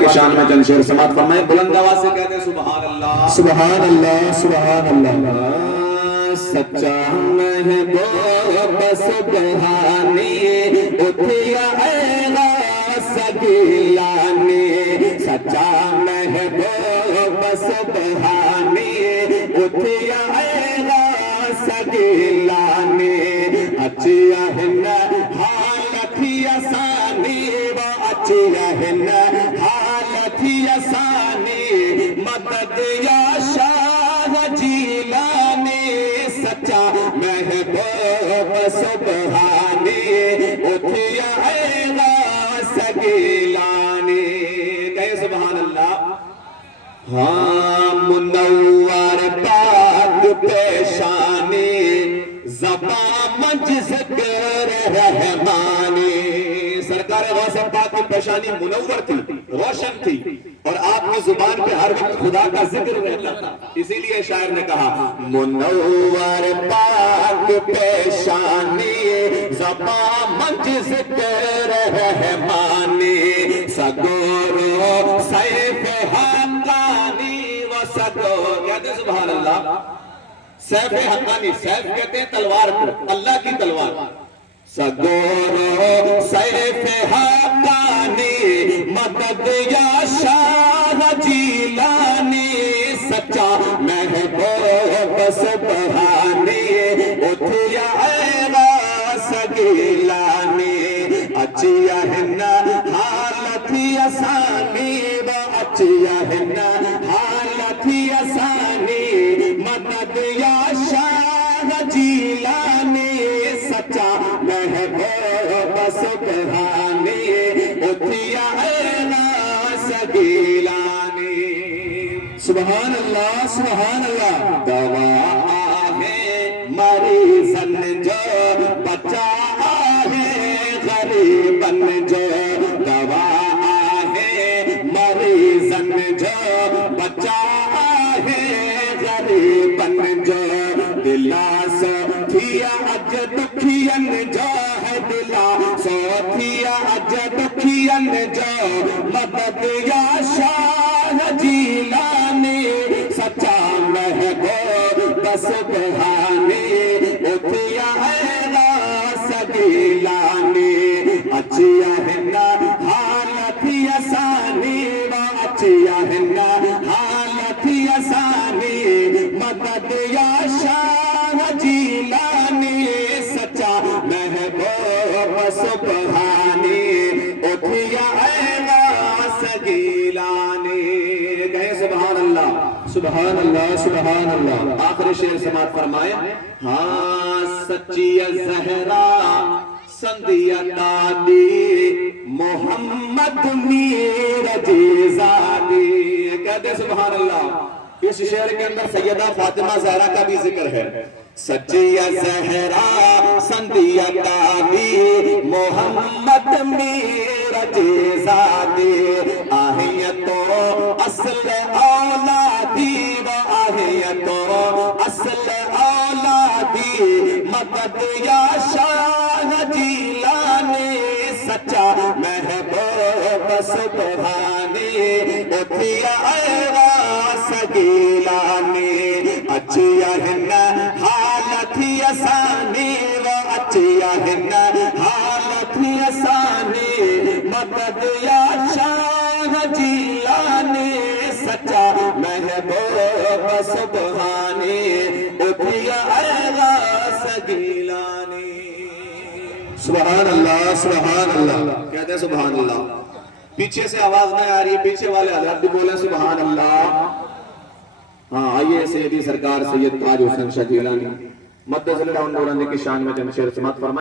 کے شان میں چند شعر سماعت فرمائیں، بلند آواز سے کہتے ہیں سبحان اللہ سبحان اللہ سبحان اللہ۔ سچا محبوب سبحانی اٹھیا اے غوث گیلانی، سچا محبوب سبحانی اٹھیا اے غوث گیلانی، اچھیا ہن حالت ہی آسانی و اچھیا ہن حالت ہی آسانی، مدد یا شاہ جیلانی، سچا محبوب سبحانی اٹھیا اے غوث گیلانی۔ کہے سبحان اللہ۔ ہاں منور پاک پیشانی، زباں منج ذکر رحمانی، سرکار غوث پاک کی پیشانی منور تھی، روشن تھی، اور آپ کی زبان پہ ہر وقت خدا کا ذکر رہتا تھا۔ اسی لیے شاعر نے کہا منور پاک پیشانی، زباں منج ذکر رحمانی، سگورو سیف حقانی و سگور، کہتے ہیں سبحان اللہ۔ سیف حقانی، سیف کہتے ہیں تلوار کو، اللہ کی تلوار۔ سگورو سیف حقانی، مدد یا شاہ جیلانی، سچا محبوب سبحانی اٹھیا اے غوث گیلانی، اچھیا ہن حالت ہی آسانی و اچھیا ہن حالت ہی آسانی، مدد یا شاہ جیلانی، سچا محبوب سبحانی اٹھیا اے غوث گیلانی۔ سبحان اللہ سبحان اللہ۔ دوا ہے مریضن جو بچا ہے غریبن جو، دوا ہے مریضن جو بچا ہے غریبن جو، دلا سوتھیا اج دکھین جو ہے، دلا سوتھیا اج دکھین جو، مدد یا شاہ جیلانی، سچا محبوب سبحانی اٹھیا اے غوث گیلانی، اچھیا ہن حالت ہی آسانی و اچھیا ہن حالت ہی آسانی، مدد یا شاہ جیلانی، سچا محبوب سبحانی اٹھیا اے غوث گیلانی۔ کہیں سبحان اللہ سبحان اللہ سبحان اللہ۔ آخری شعر سماعت فرمائیں۔ ہاں سچی زہرا سندیا دادی محمد میر جیزادی، کہتے سبحان اللہ۔ اس شعر کے اندر سیدہ فاطمہ زہرا کا بھی ذکر ہے۔ سچی زہرا سندیا دادی محمد میر جیزادی، آہیتو اصل اولادی و آہیتو اصل اولادی، مدد یا شاہ جیلانی، سچا محبوب سبحانی اٹھیا اے غوث گیلانی، اچھیا ہن حالت ہی آسانی و اچھیا ہن حالت ہی آسانی، مدد یا شاہ جیلانی، سچا محبوب سبحانی اٹھیا اے غوث گیلانی۔ سبحان اللہ سبحان اللہ۔ کہتے ہیں سبحان اللہ۔ پیچھے سے آواز نہیں آ رہی ہے، پیچھے والے حضرات بھی بولیں سبحان اللہ۔ ہاں آئیے سیدی سرکار سید تاج حسین شاہ جیلانی مدد اللہ نورانی کی شان میں چند شعر سماعت فرمائیں۔